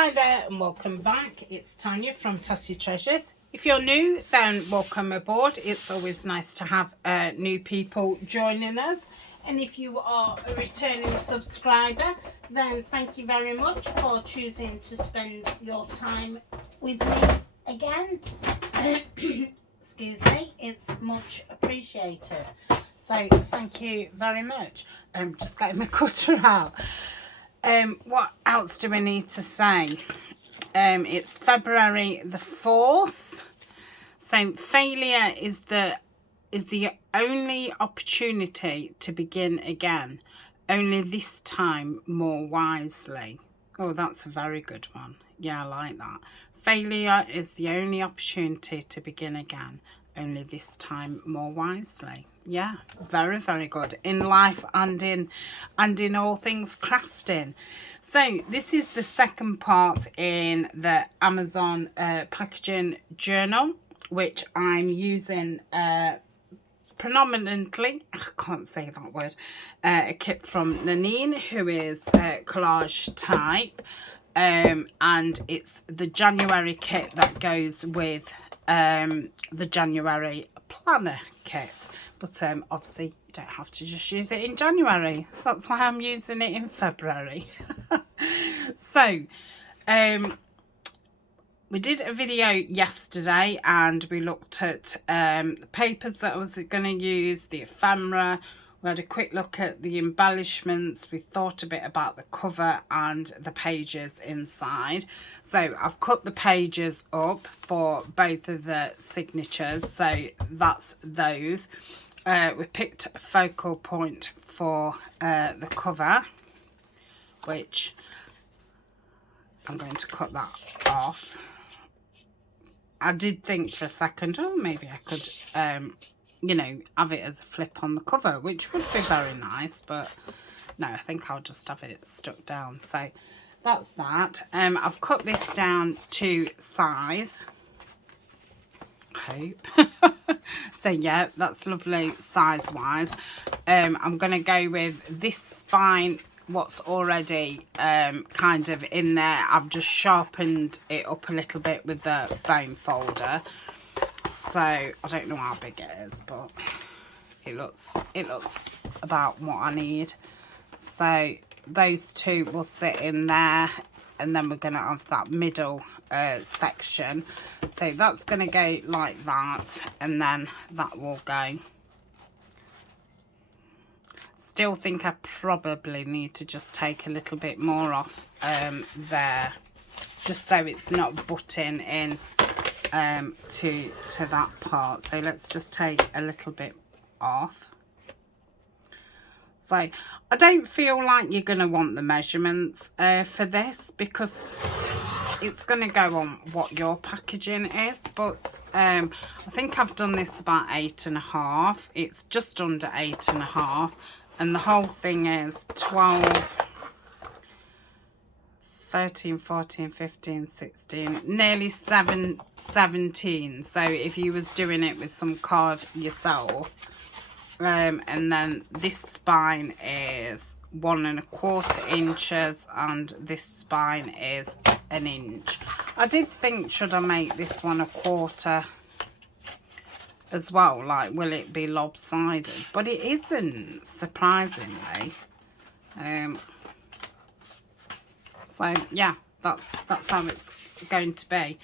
Hi there and welcome back. It's Tania from Tatty Treasures. If you're new, then welcome aboard. It's always nice to have new people joining us. And if you are a returning subscriber, then thank you very much for choosing to spend your time with me again. Excuse me, it's much appreciated. So thank you very much. Just getting my cutter out. What else do we need to say? It's February the 4th. So failure is the only opportunity to begin again, only this time more wisely. Oh, that's a very good one. Yeah, I like that. Failure is the only opportunity to begin again, only this time more wisely. Yeah, very, very good in life and in all things crafting. So this is the second part in the Amazon packaging journal, which I'm using predominantly, I can't say that word, a kit from Nanine, who is collage type, and it's the January kit that goes with the January planner kit. But obviously you don't have to just use it in January. That's why I'm using it in February. So we did a video yesterday and we looked at the papers that I was going to use, the ephemera. We had a quick look at the embellishments. We thought a bit about the cover and the pages inside. So I've cut the pages up for both of the signatures. So that's those. We picked a focal point for the cover, which I'm going to cut that off. I did think for a second, oh, maybe I could, you know, have it as a flip on the cover, which would be very nice, but no, I think I'll just have it stuck down. So that's that. I've cut this down to size, I hope. So yeah, that's lovely size wise. I'm going to go with this spine, what's already kind of in there. I've just sharpened it up a little bit with the bone folder. So I don't know how big it is, but it looks about what I need. So those two will sit in there, and then we're going to have that middle section. So that's going to go like that, and then that will go. Still think I probably need to just take a little bit more off there, just so it's not butting in to that part. So let's just take a little bit off. So I don't feel like you're going to want the measurements for this, because it's going to go on what your packaging is, but I think I've done this about 8.5. It's just under 8.5, and the whole thing is 12, 13, 14, 15, 16, nearly 17. So if you was doing it with some card yourself, and then this spine is 1.25 inches, and this spine is 1 inch. I did think, should I make this one 1/4 as well? Like, will it be lopsided? But it isn't, surprisingly. So yeah, that's how it's going to be.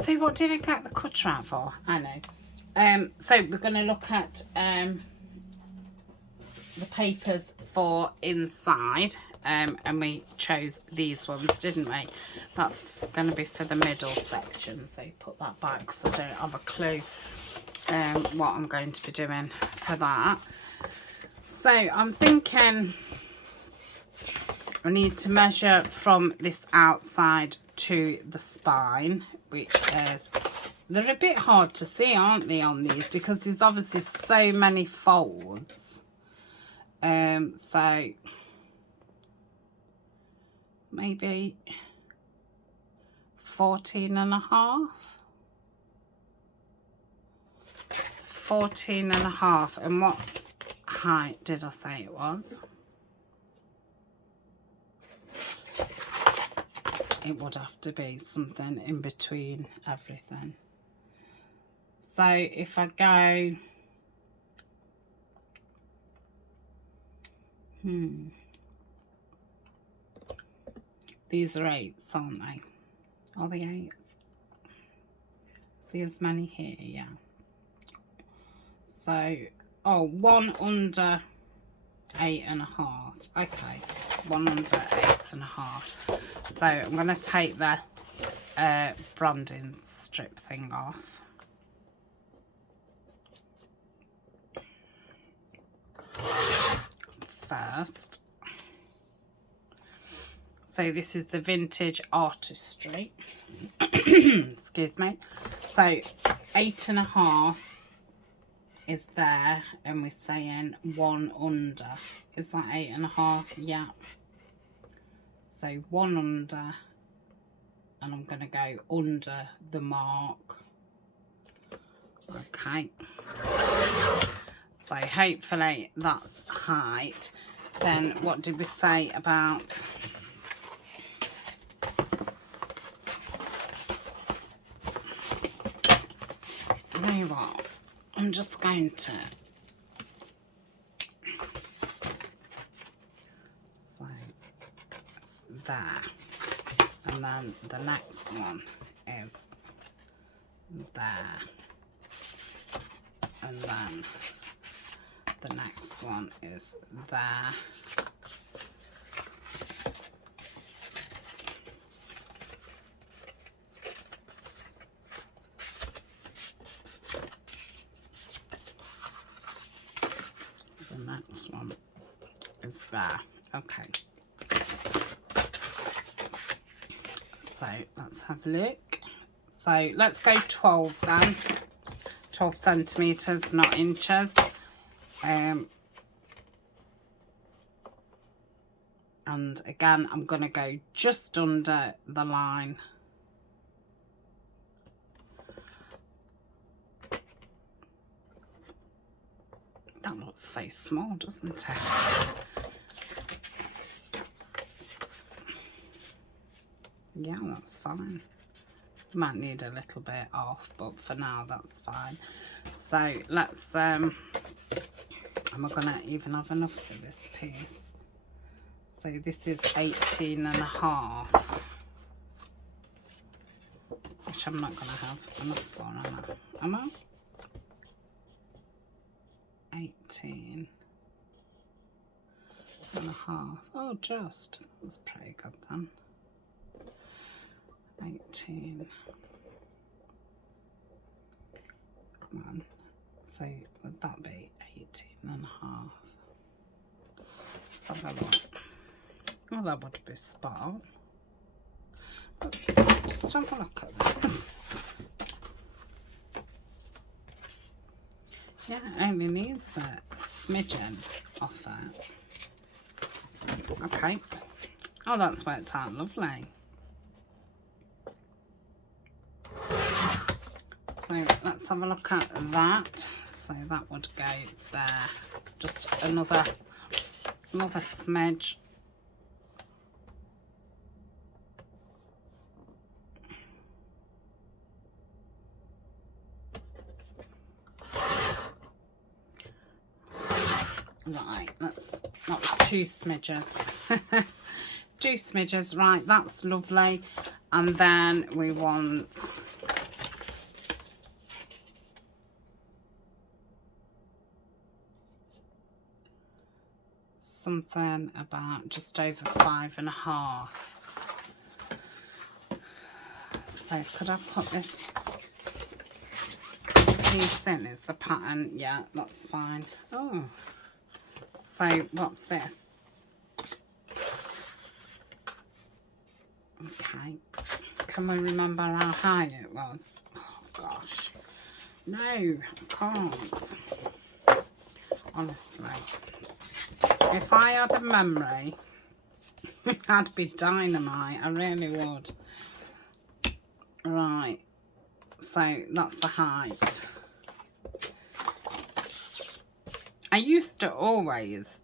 So what did I get the cutter out for? I know. So we're going to look at the papers for inside, and we chose these ones, didn't we? That's going to be for the middle section, so put that back because I don't have a clue what I'm going to be doing for that. So I'm thinking I need to measure from this outside to the spine, which is, they're a bit hard to see, aren't they, on these, because there's obviously so many folds. So maybe 14.5. 14.5. And what's height did I say it was? it would have to be something in between everything. So if I go, these are 8s, aren't they? Are they 8s? See as many here, yeah. So, oh, 1 under 8.5. Okay, 1 under 8.5. So I'm going to take the branding strip thing off. First. So this is the Vintage Artistry. Excuse me. So 8.5 is there, and we're saying 1 under. Is that 8.5? Yeah. So 1 under, and I'm going to go under the mark. Okay. So hopefully that's height. Then what did we say about you know what? I'm just going to so it's there, and then the next one is there, and then the next one is there. The next one is there. Okay. So let's have a look. So let's go 12 then. 12 centimetres, not inches. And again, I'm going to go just under the line. That looks so small, doesn't it? Yeah, that's fine. Might need a little bit off, but for now that's fine. So let's am I gonna even have enough for this piece? So this is 18.5, which I'm not gonna have enough for, am I? 18.5. Oh, just, that's pretty good then. 18. Come on. So would that be 18.5? Let's have a look. Oh, that would be spot on. Let's just have a look at this. Yeah, it only needs a smidgen off it. Okay. Oh, that's worked out lovely. So let's have a look at that. So that would go there. Just another smidge. Right, that was 2 smidges. 2 smidges, right, that's lovely. And then we want something about just over 5.5. So could I put this piece in? Is the pattern? Yeah, that's fine. Oh, so what's this? Okay, can we remember how high it was? Oh gosh, no, I can't. Honestly, if I had a memory, I'd be dynamite. I really would. Right, so that's the height. I used to always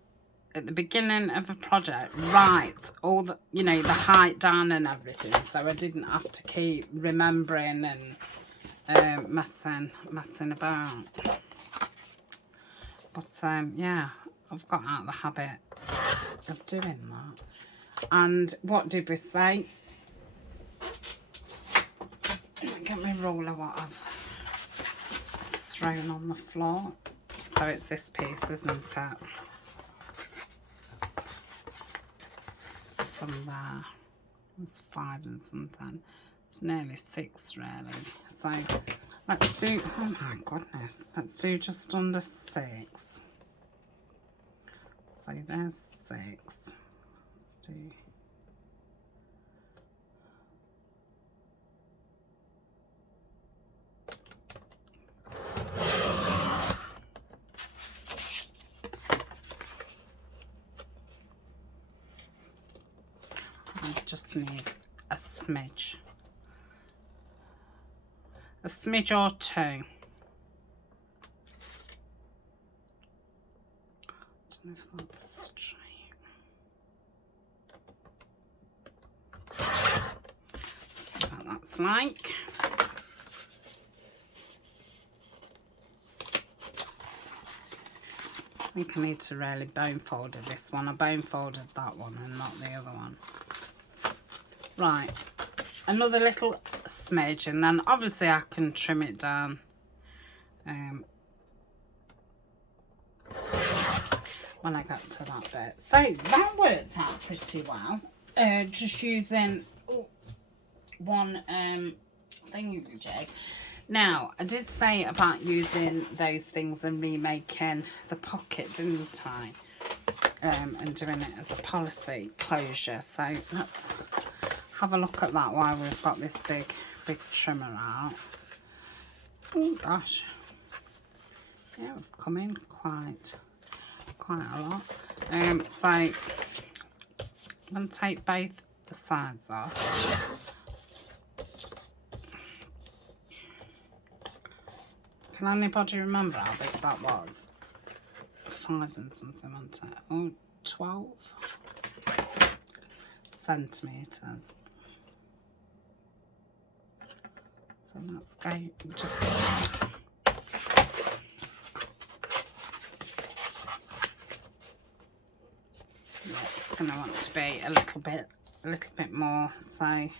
at the beginning of a project write all the, you know, the height down and everything, so I didn't have to keep remembering and messing about. But yeah, I've got out of the habit of doing that. And what did we say? Get my roller what I've thrown on the floor. So it's this piece, isn't it? From there, it was 5 and something. It's nearly 6 really. So let's do, oh my goodness, let's do just under 6. So there's 6. Let's do, I just need a smidge or 2. I don't know if that's straight. See what that's like. I think I need to really bone fold this one. I bone folded that one and not the other one. Right, another little smidge, and then obviously I can trim it down when I get to that bit. So that worked out pretty well. Just using one thingy-jig. Now, I did say about using those things and remaking the pocket, didn't I? And doing it as a policy closure. So let's have a look at that while we've got this big trimmer out. Oh gosh, yeah, we've come in quite a lot. So I'm going to take both the sides off. Can anybody remember how big that was? 5 and something, wasn't it? Oh, 12 centimetres. So let's go just yeah, it's going to want to be a little bit more. So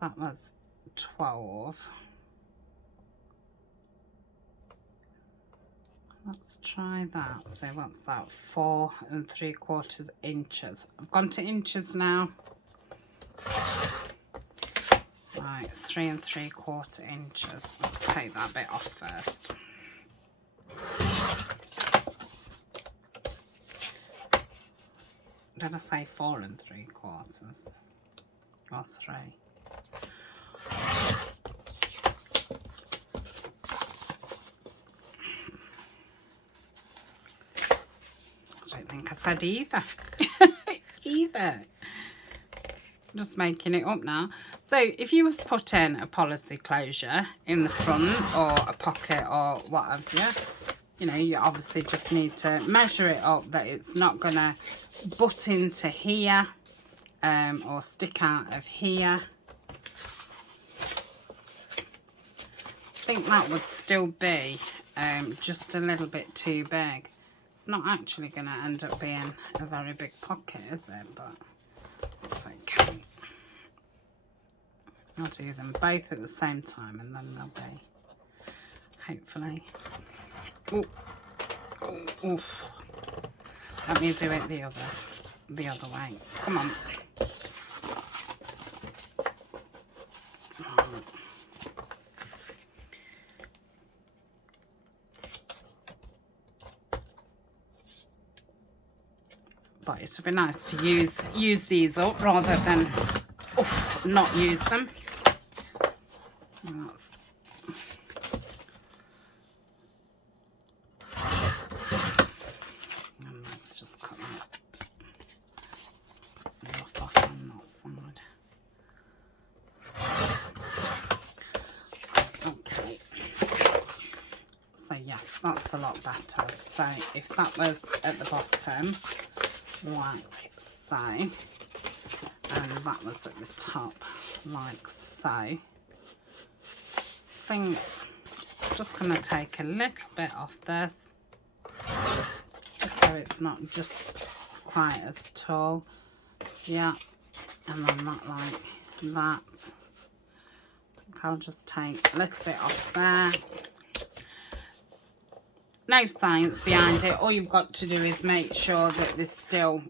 that was 12. Let's try that. So what's that? 4 3/4 inches. I've gone to inches now. Right, 3 3/4 inches. Let's take that bit off first. Did I say 4 3/4 or 3? I don't think I said either. Either. Just making it up now. So if you was to put in a policy closure in the front or a pocket or whatever, you know, you obviously just need to measure it up that it's not going to butt into here or stick out of here. I think that would still be just a little bit too big. It's not actually going to end up being a very big pocket, is it? But it's okay. I'll do them both at the same time and then they'll be, hopefully. Ooh. Ooh, oof. Let me do it the other way. Come on. But it would be nice to use these up rather than not use them. And let's just cut that off on that side. Okay. So yes, That's a lot better. So if that was at the bottom, like so, and that was at the top, like so, I think I'm just going to take a little bit off this, just so it's not just quite as tall. Yeah, and then that like that. I'll just take a little bit off there. No science behind it. All you've got to do is make sure that there's still,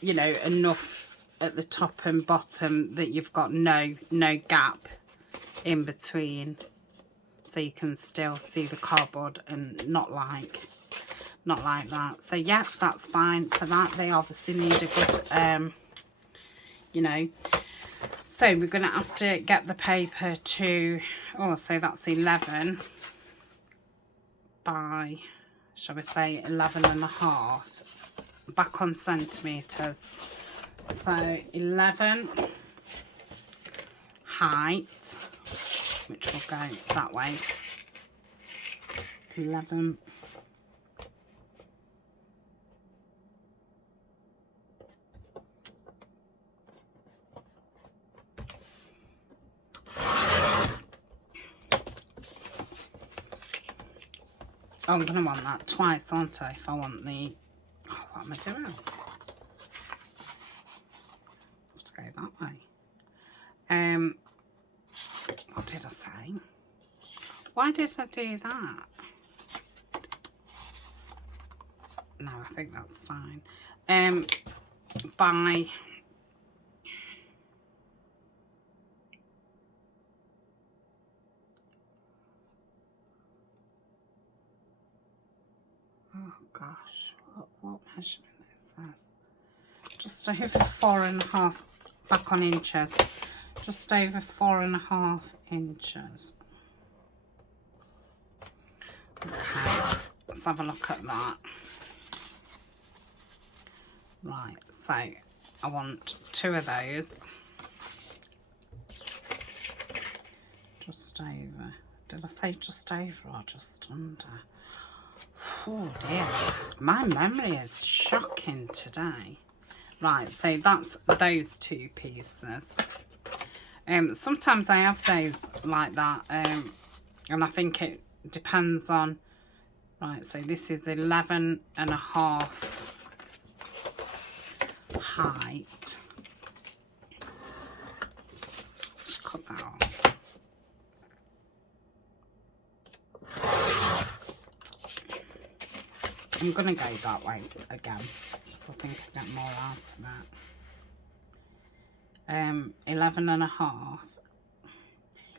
you know, enough at the top and bottom that you've got no gap in between, so you can still see the cardboard and not like that. So yeah, that's fine for that. They obviously need a good you know. So we're going to have to get the paper to, oh, so that's 11 by, shall we say, 11.5, back on centimetres. So 11 height, which will go that way, 11 Oh, I'm going to want that twice, aren't I, if I want the... Oh, what am I doing? I have to go that way. What did I say? Why did I do that? No, I think that's fine. By... Oh gosh, what measurement is this? Just over 4.5, back on inches, just over 4.5 inches. Okay, let's have a look at that. Right, so I want 2 of those. Just over, did I say just over or just under? Oh dear, my memory is shocking today. Right, so that's those 2 pieces. Sometimes I have days like that, and I think it depends on, right, so this is 11.5 height. Just cut that off. I'm going to go that way again, because I think I get more out of that. 11.5.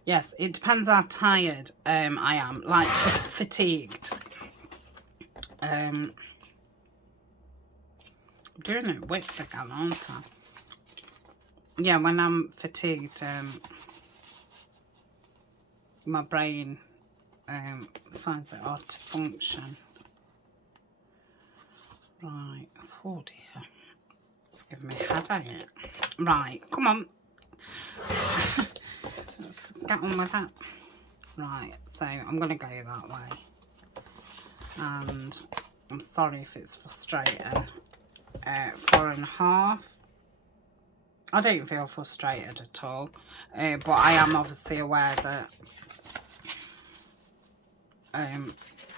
Yes, it depends how tired I am, like fatigued. I'm doing it width again, aren't I? Yeah, when I'm fatigued, my brain finds it hard to function. Right, oh dear, it's giving me a headache. Right, come on. Let's get on with that. Right, so I'm going to go that way. And I'm sorry if it's frustrating. 4.5. I don't feel frustrated at all. But I am obviously aware that,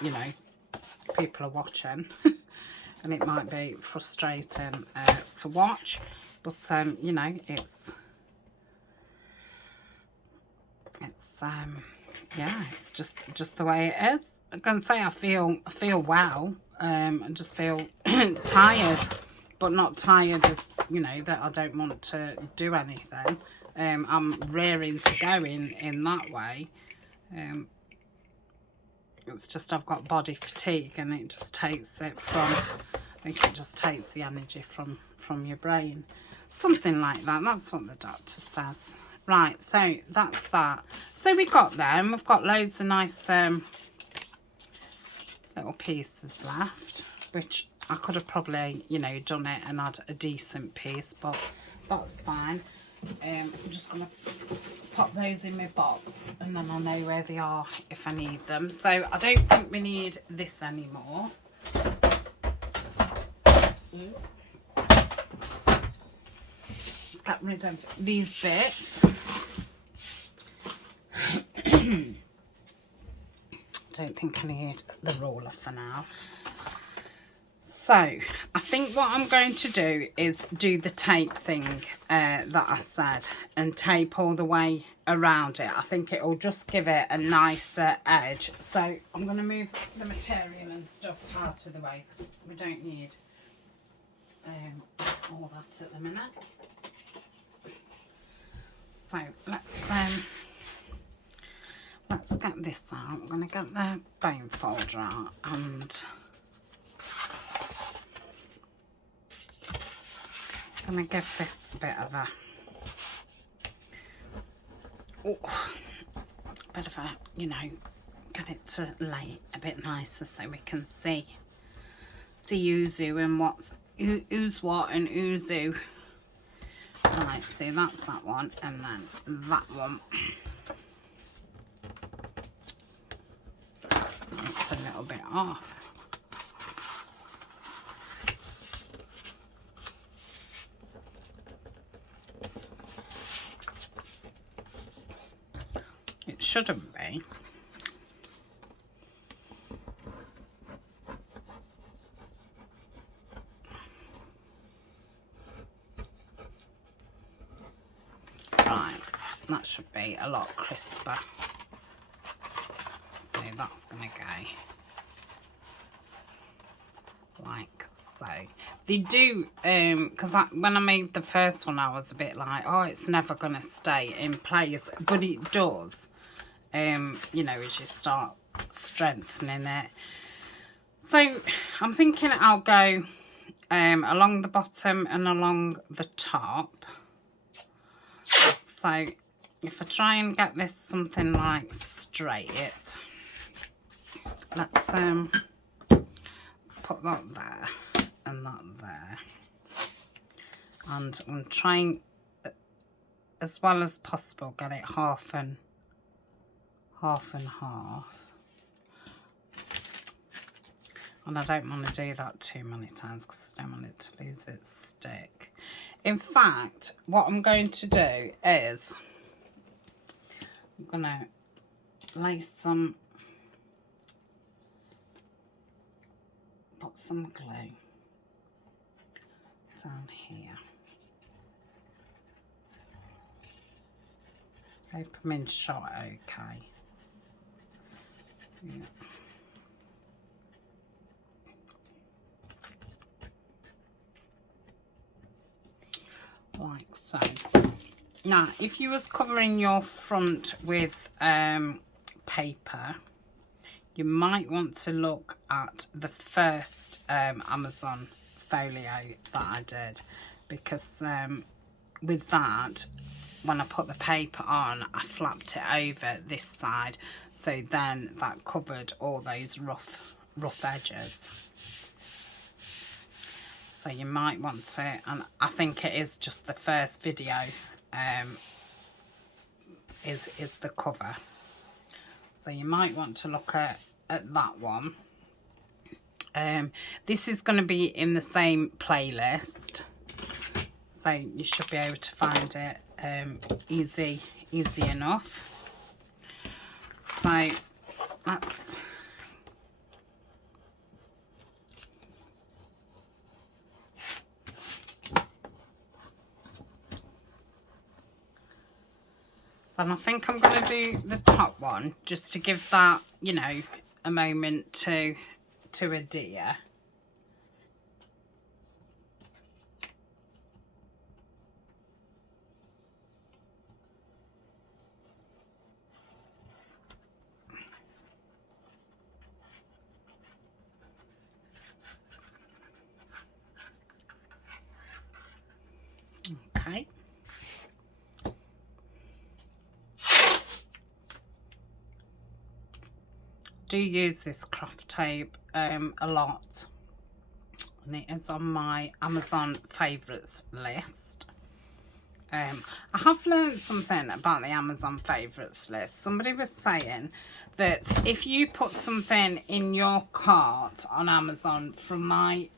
you know, people are watching. And it might be frustrating to watch, but you know, it's yeah, it's just the way it is. I'm gonna say I feel well. I just feel tired, but not tired as, you know, that I don't want to do anything. I'm raring to go in that way. It's just I've got body fatigue, and it just takes it from, I think it just takes the energy from your brain. Something like that. That's what the doctor says. Right, so that's that. So we got them. We've got loads of nice little pieces left, which I could have probably, you know, done it and had a decent piece, but that's fine. I'm just going to pop those in my box and then I'll know where they are if I need them. So I don't think we need this anymore. Let's get rid of these bits. Don't think I need the ruler for now. So I think what I'm going to do is do the tape thing that I said and tape all the way around it. I think it will just give it a nicer edge. So I'm going to move the material and stuff out of the way because we don't need all that at the minute. So let's get this out. I'm going to get the bone folder out and I'm going to give this a bit of a you know, get it to lay a bit nicer so we can see who's who and who's what and who's who. Right, so that's that one, and then that one. It's a little bit off. It shouldn't be. Right, that should be a lot crisper. So that's going to go like so. They do, because when I made the first one, I was a bit like, oh, it's never going to stay in place, but it does. You know, as you start strengthening it. So I'm thinking I'll go along the bottom and along the top. So if I try and get this something like straight, let's put that there and that there. And I'm trying as well as possible get it half and half. And I don't want to do that too many times because I don't want it to lose its stick. In fact, what I'm going to do is I'm going to lay some, put some glue down here. Hope I'm in shot okay. Yeah. Like so. Now, if you was covering your front with paper, you might want to look at the first Amazon folio that I did, because with that, when I put the paper on, I flapped it over this side, so then that covered all those rough edges. So you might want to, and I think it is just the first video is the cover. So you might want to look at that one. This is going to be in the same playlist, so you should be able to find it easy enough. So that's and I think I'm going to do the top one just to give that, you know, a moment to adhere. Okay. Do use this craft tape a lot, and it is on my Amazon favourites list. I have learned something about the Amazon favourites list. Somebody was saying that if you put something in your cart on Amazon from my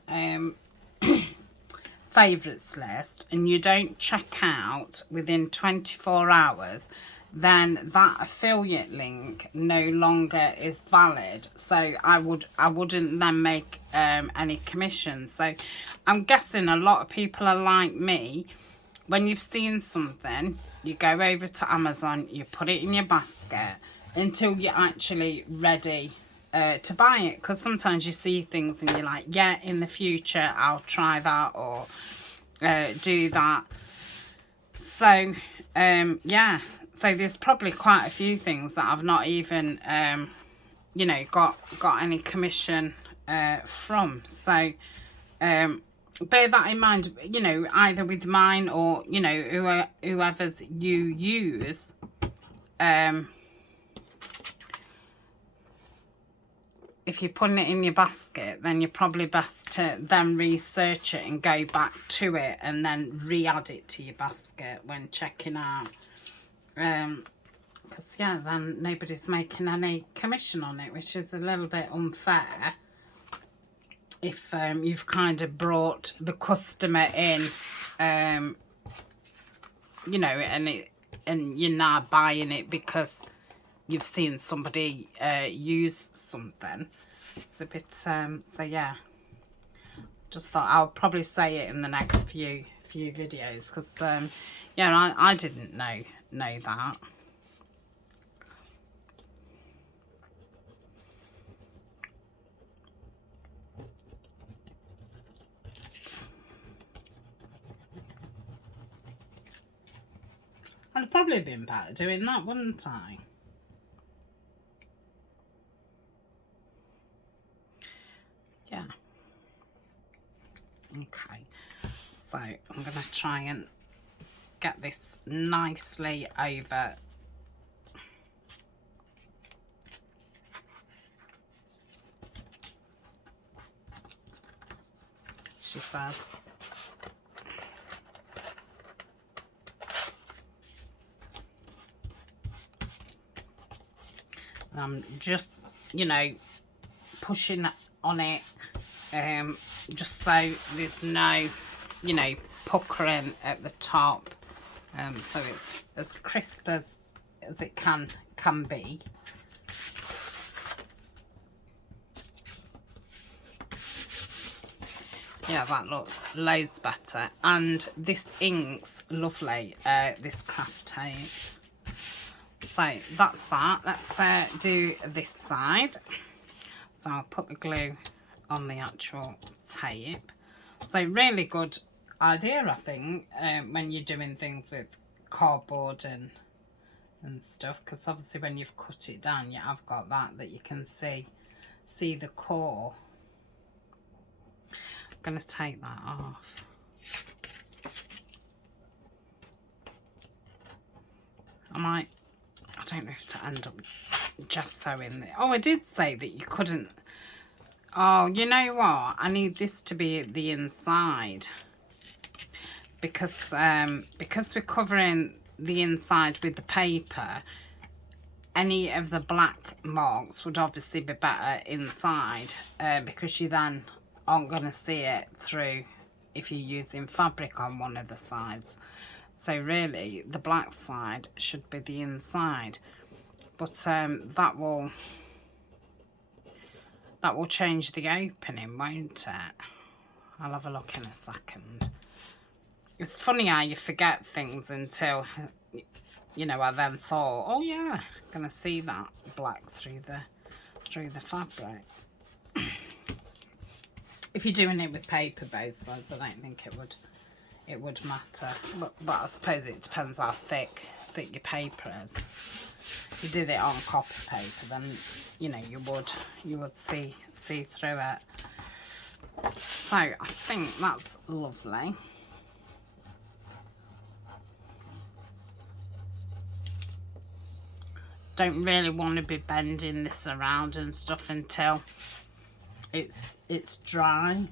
favourites list and you don't check out within 24 hours, then that affiliate link no longer is valid. So I wouldn't then make any commission. So I'm guessing a lot of people are like me. When you've seen something, you go over to Amazon, you put it in your basket until you're actually ready to buy it. Because sometimes you see things and you're like, yeah, in the future I'll try that or do that. So yeah, so there's probably quite a few things that I've not even you know, got any commission from. So bear that in mind, you know, either with mine or, you know, whoever's you use. If you're putting it in your basket, then you're probably best to then research it and go back to it and then re-add it to your basket when checking out. Because, yeah, then nobody's making any commission on it, which is a little bit unfair. If you've kind of brought the customer in, you know, and you're now buying it because you've seen somebody use something. It's a bit so yeah, just thought I'll probably say it in the next few videos, because yeah, I didn't know that. I'd have probably been better doing that, wouldn't I? Yeah. Okay. So I'm going to try and get this nicely over. She says. I'm just, you know, pushing on it, just so there's no, you know, puckering at the top, so it's as crisp as it can be. Yeah, that looks loads better, and this ink's lovely, this craft tape. So that's that. Let's do this side. So I'll put the glue on the actual tape. So really good idea, I think, when you're doing things with cardboard and stuff, because obviously when you've cut it down, you have got that you can see the core. I'm going to take that off. I don't know if to end up just sewing there. Oh, I did say that you couldn't. Oh, you know what? I need this to be at the inside, because we're covering the inside with the paper. Any of the black marks would obviously be better inside, because you then aren't going to see it through if you're using fabric on one of the sides. So really, the black side should be the inside, but that will change the opening, won't it? I'll have a look in a second. It's funny how you forget things until, you know, I then thought, oh yeah, I'm gonna see that black through the fabric. If you're doing it with paper both sides, I don't think it would matter, but I suppose it depends how thick your paper is. If you did it on copy paper, then you know you would see through it. So I think that's lovely. Don't really want to be bending this around and stuff until it's dry.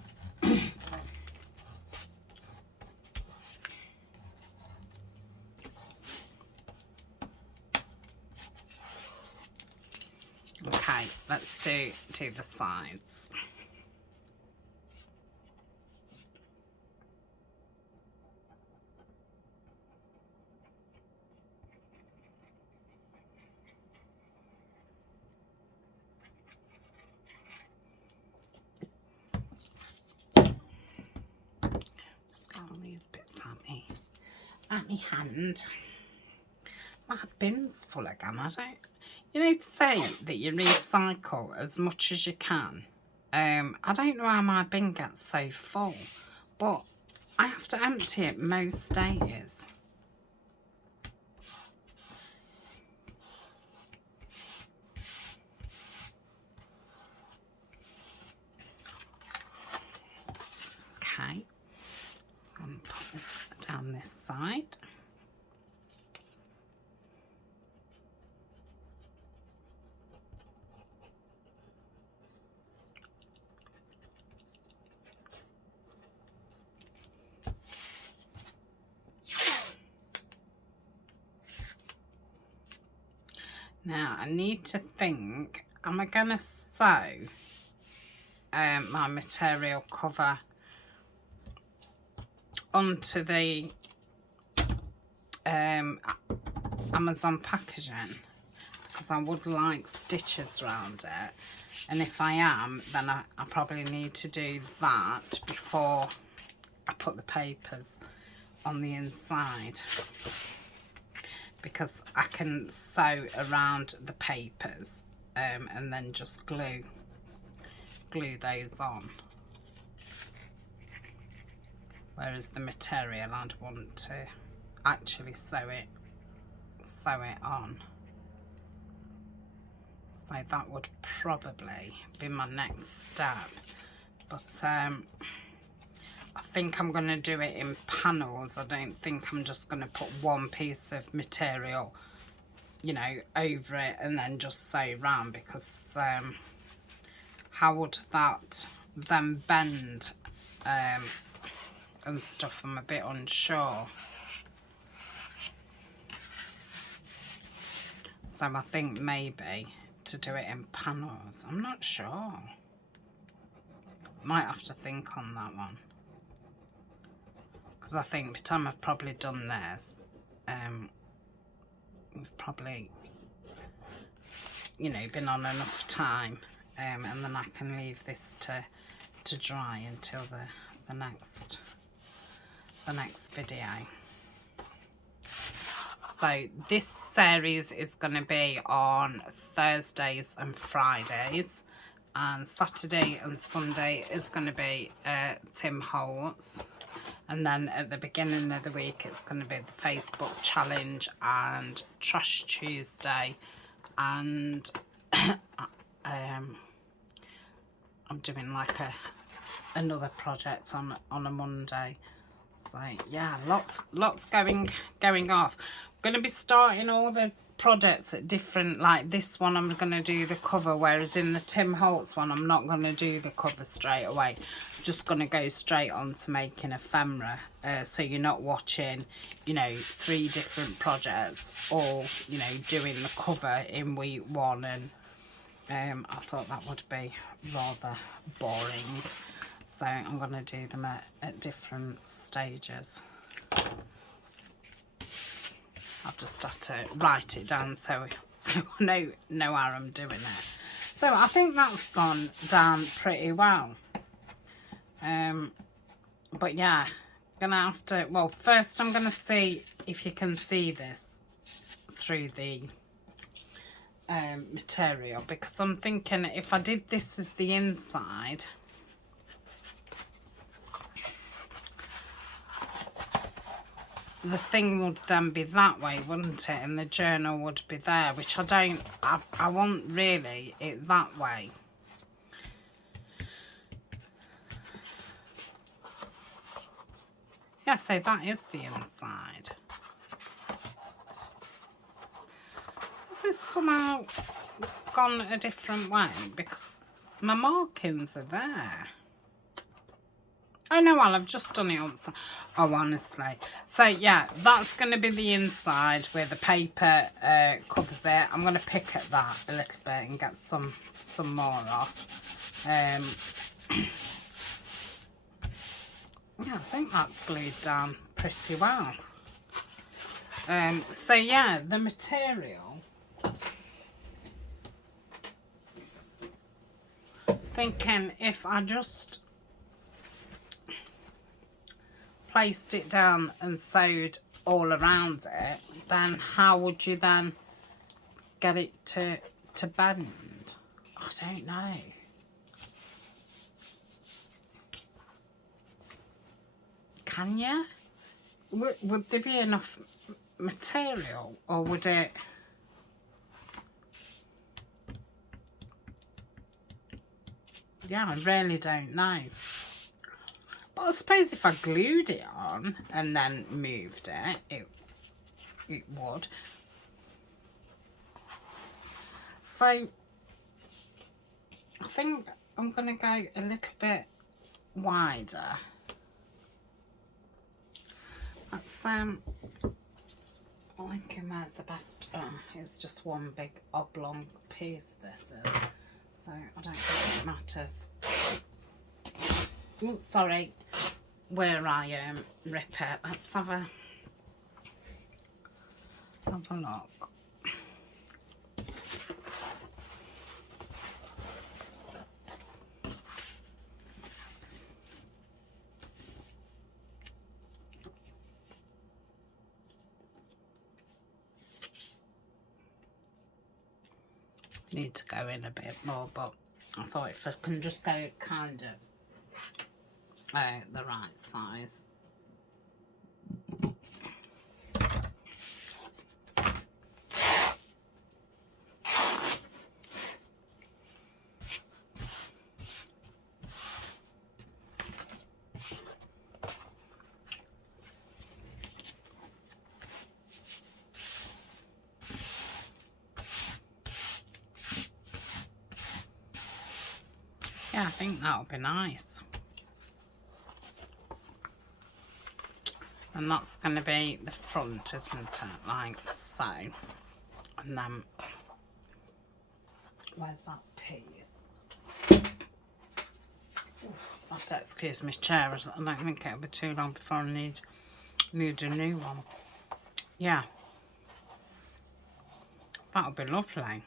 Okay, let's do the sides. Just got all these bits at me hand. My bin's full again. I don't. You know, to say that you recycle as much as you can. I don't know how my bin gets so full, but I have to empty it most days. Okay, I'm going to put this down this side. Now I need to think, am I going to sew my material cover onto the Amazon packaging? Because I would like stitches around it, and if I am, then I probably need to do that before I put the papers on the inside, because I can sew around the papers and then just glue those on, whereas the material I'd want to actually sew it on. So that would probably be my next step, but I think I'm going to do it in panels. I don't think I'm just going to put one piece of material, you know, over it and then just sew round, because how would that then bend and stuff? I'm a bit unsure. So I think maybe to do it in panels. I'm not sure. Might have to think on that one. Because I think by the time I've probably done this, we've probably, you know, been on enough time, and then I can leave this to dry until the next video. So this series is going to be on Thursdays and Fridays, and Saturday and Sunday is going to be Tim Holtz. And then at the beginning of the week, it's going to be the Facebook challenge and Trash Tuesday. And I'm doing like another project on a Monday. So yeah, lots going off. I'm going to be starting all the projects at different, like this one I'm going to do the cover, whereas in the Tim Holtz one I'm not going to do the cover straight away. I'm just going to go straight on to making ephemera, so you're not watching, you know, 3 different projects all, you know, doing the cover in week 1, and I thought that would be rather boring, so I'm going to do them at different stages. I've just had to write it down so I know how I'm doing it. So I think that's gone down pretty well. But yeah, gonna have to, well, first I'm gonna see if you can see this through the material, because I'm thinking if I did this as the inside, the thing would then be that way, wouldn't it? And the journal would be there, which I want really it that way. Yeah, so that is the inside. Has this somehow gone a different way? Because my markings are there. Oh no, well, I've just done it on. Oh, honestly. So yeah, that's going to be the inside where the paper covers it. I'm going to pick at that a little bit and get some more off. Yeah, I think that's glued down pretty well. So yeah, the material. Thinking if I just placed it down and sewed all around it, then how would you then get it to bend? I don't know. Can you? Would there be enough material, or would it? Yeah, I really don't know. But I suppose if I glued it on and then moved it, it would. So I think I'm going to go a little bit wider. That's I think where's the best. Oh, it's just one big oblong piece. This is, so I don't think it matters. Oh, sorry, where I rip it. Let's have a look. Need to go in a bit more, but I thought if I can just go kind of the right size. Yeah, I think that'll be nice. And that's going to be the front, isn't it? Like so. And then, where's that piece? I have to excuse my chair. I don't think it'll be too long before I need a new one. Yeah. That'll be lovely.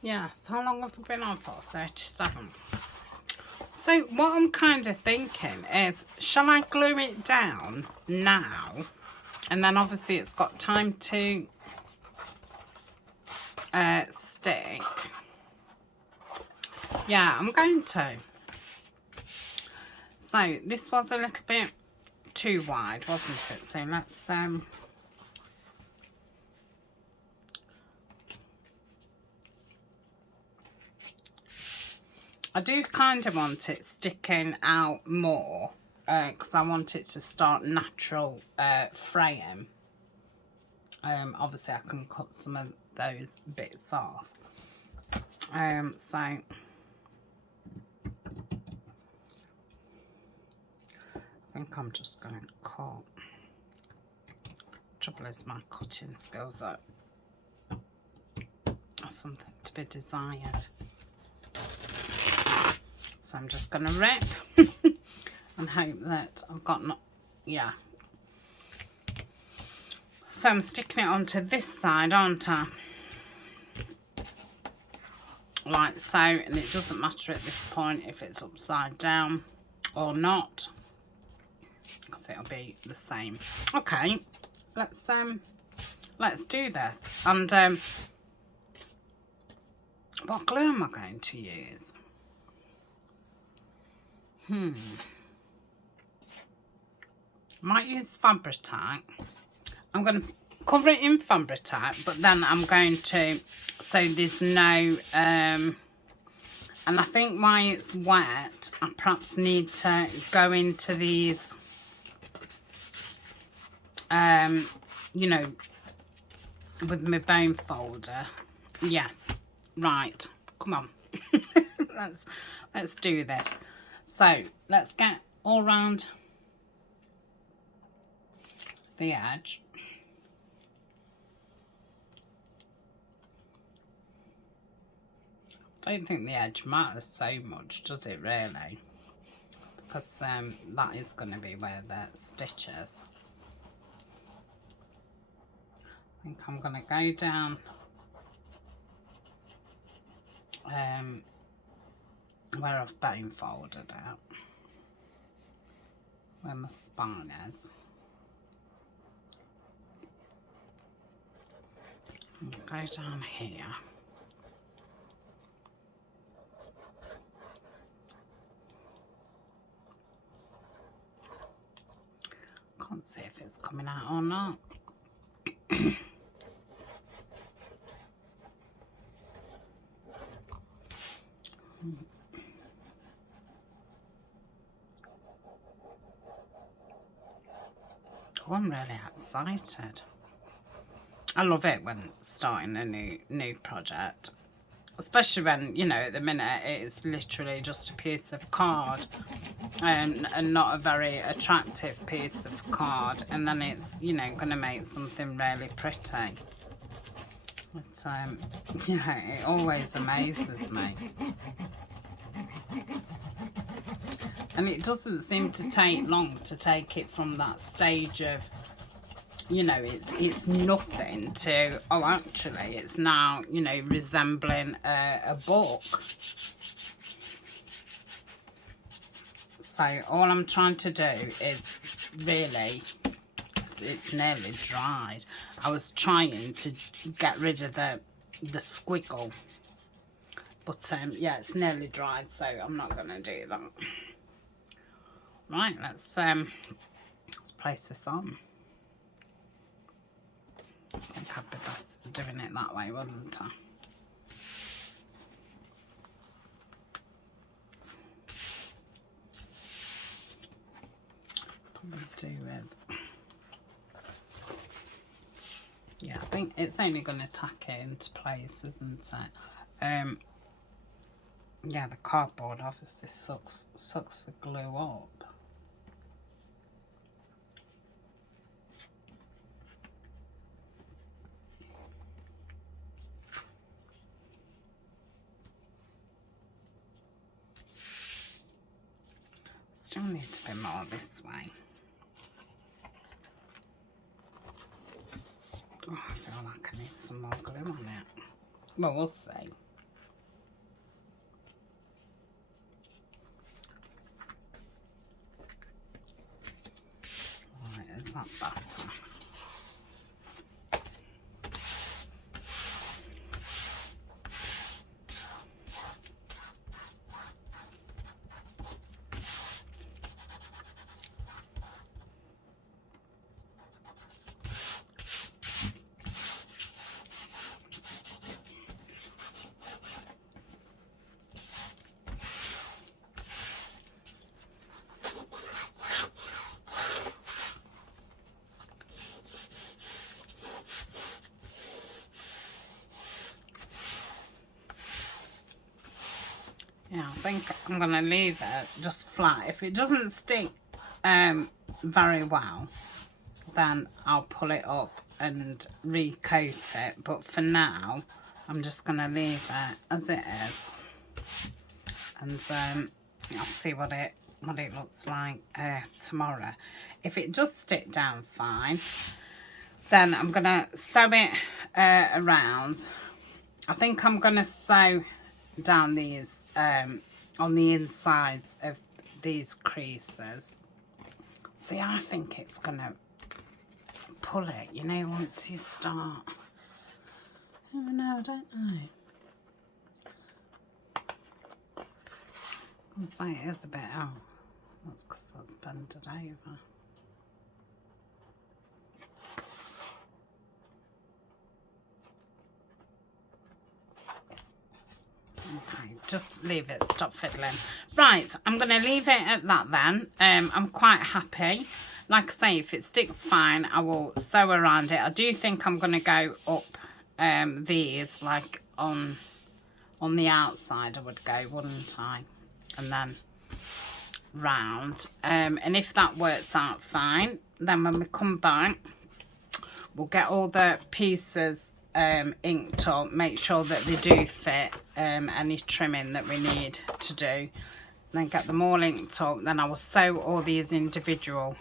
Yeah, so how long have we been on for? 37. So what I'm kind of thinking is, shall I glue it down now? And then obviously it's got time to stick. Yeah, I'm going to. So this was a little bit too wide, wasn't it? So let's I do kind of want it sticking out more because I want it to start natural fraying. Obviously I can cut some of those bits off. So I think I'm just going to cut. Trouble is my cutting skills are something to be desired. So I'm just going to rip and hope that I've got yeah. So I'm sticking it onto this side, aren't I? Like so, and it doesn't matter at this point if it's upside down or not, because it'll be the same. Okay, let's do this. And what glue am I going to use? Might use Fabri-Tac. I'm going to cover it in Fabri-Tac, but then I'm going to, so there's no, and I think while it's wet, I perhaps need to go into these, you know, with my bone folder. Yes, right, come on, let's do this. So let's get all round the edge. I don't think the edge matters so much, does it really? Because that is going to be where the stitch is. I think I'm going to go down where I've bone folded out, where my spine is. And go down here. Can't see if it's coming out or not. Oh, I'm really excited. I love it when starting a new project, especially when, you know, at the minute it's literally just a piece of card and not a very attractive piece of card, and then it's, you know, going to make something really pretty. But yeah, it always amazes me. And it doesn't seem to take long to take it from that stage of, you know, it's nothing to, oh, actually it's now, you know, resembling a book. So all I'm trying to do is really, it's nearly dried. I was trying to get rid of the squiggle, but yeah, it's nearly dried, so I'm not going to do that. Right, let's place this on. I think I'd be best doing it that way, wouldn't I? Probably do with, yeah, I think it's only going to tack it into place, isn't it? Yeah, the cardboard obviously sucks the glue up. Still need to be more this way. Oh, I feel like I need some more glue on it. Well, we'll see. Right, is that better? Yeah, I think I'm going to leave it just flat. If it doesn't stick very well, then I'll pull it up and recoat it. But for now, I'm just going to leave it as it is. And I'll see what it looks like tomorrow. If it does stick down fine, then I'm going to sew it around. I think I'm going to sew down these on the insides of these creases. See, I think it's gonna pull it, you know, once you start. Oh no, I don't know. I'll say it is a bit, oh, that's because that's bended over. Okay, just leave it, stop fiddling. Right, I'm going to leave it at that then. I'm quite happy. Like I say, if it sticks fine, I will sew around it. I do think I'm going to go up these, like on the outside I would go, wouldn't I? And then round, and if that works out fine, then when we come back we'll get all the pieces inked up, make sure that they do fit any trimming that we need to do, then get them all inked up. Then I will sew all these individual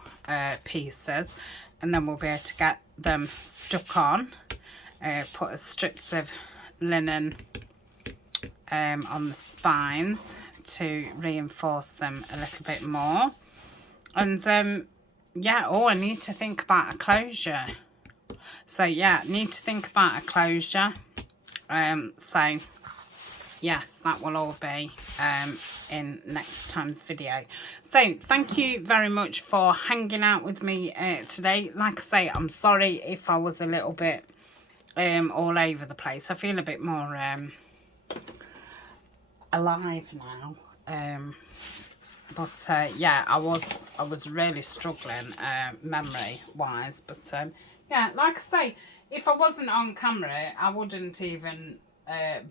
pieces, and then we'll be able to get them stuck on, put strips of linen on the spines to reinforce them a little bit more. And yeah, oh, I need to think about a closure. So yeah, need to think about a closure. So yes, that will all be in next time's video. So thank you very much for hanging out with me today. Like I say, I'm sorry if I was a little bit all over the place. I feel a bit more alive now. But yeah, I was really struggling memory wise. But yeah, like I say, if I wasn't on camera, I wouldn't even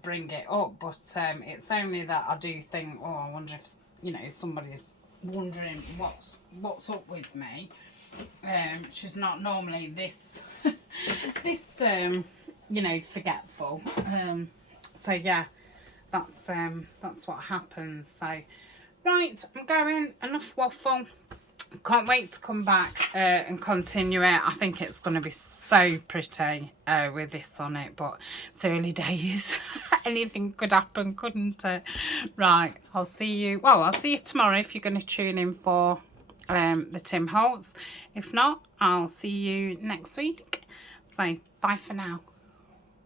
bring it up. But it's only that I do think, oh, I wonder if, you know, somebody's wondering what's up with me. She's not normally this this you know, forgetful. So yeah, that's what happens. So right, I'm going. Enough waffle. Can't wait to come back and continue it. I think it's going to be so pretty with this on it, but it's early days. Anything could happen, couldn't it? Right, I'll see you. Well, I'll see you tomorrow if you're going to tune in for the Tim Holtz. If not, I'll see you next week. So bye for now.